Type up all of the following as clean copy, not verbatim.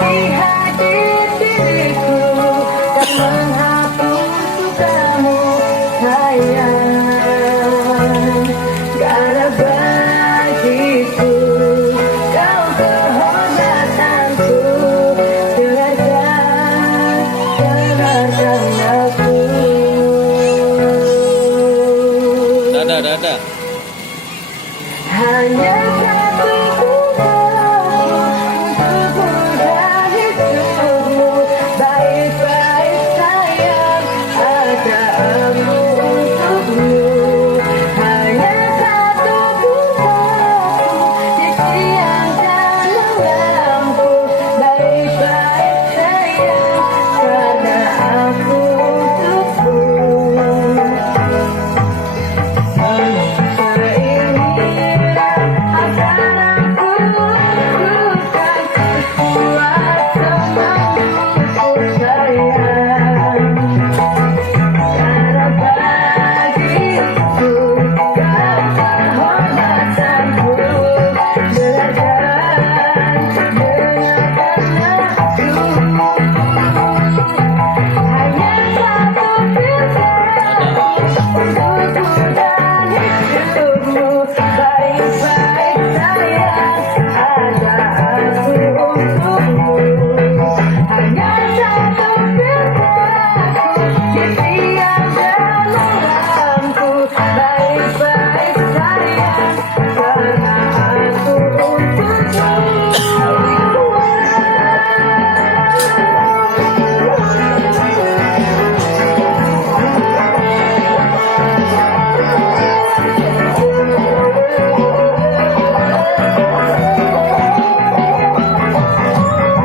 di hati diriku dan menghapus lukamu sayang. Karena bagiku kau kehormatanku, dengarkan aku. Dadah. Hanya satu untuk mudah hidupmu, baik-baik sayang, ada aku untukmu. Hanya satu di siang dan malamku, baik-baik sayang, karena aku untukmu. Baik-baik sayang, ada aku untukmu. Hanya satu cintaku di siang dan malamku. Baik-baik sayang, karena aku untukmu.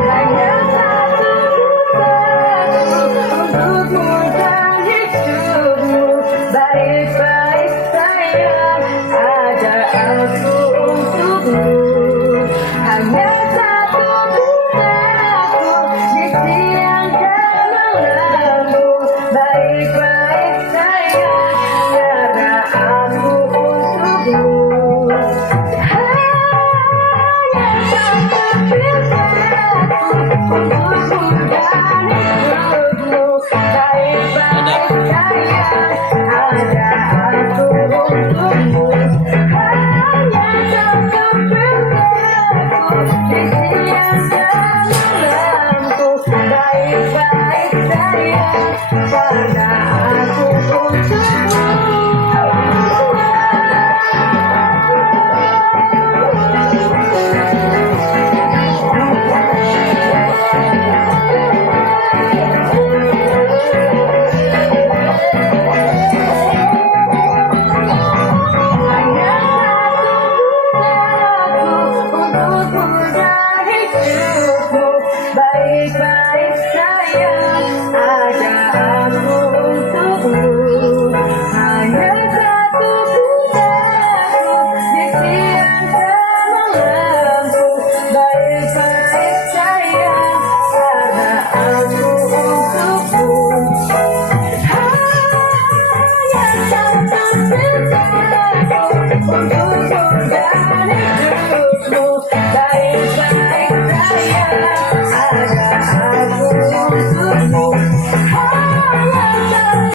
Hanya satu cintaku untukmu dan hidupmu. Baik-baik sayang, ada aku untukmu. Hanya satu cintaku di siang dan malamku. Baik-baik sayang, karena aku untukmu. Baik-baik sayang, ada aku untukmu. Hanya satu cintaku di siang dan malamku. Baik-baik sayang, karena aku untukmu. Hanya satu cintaku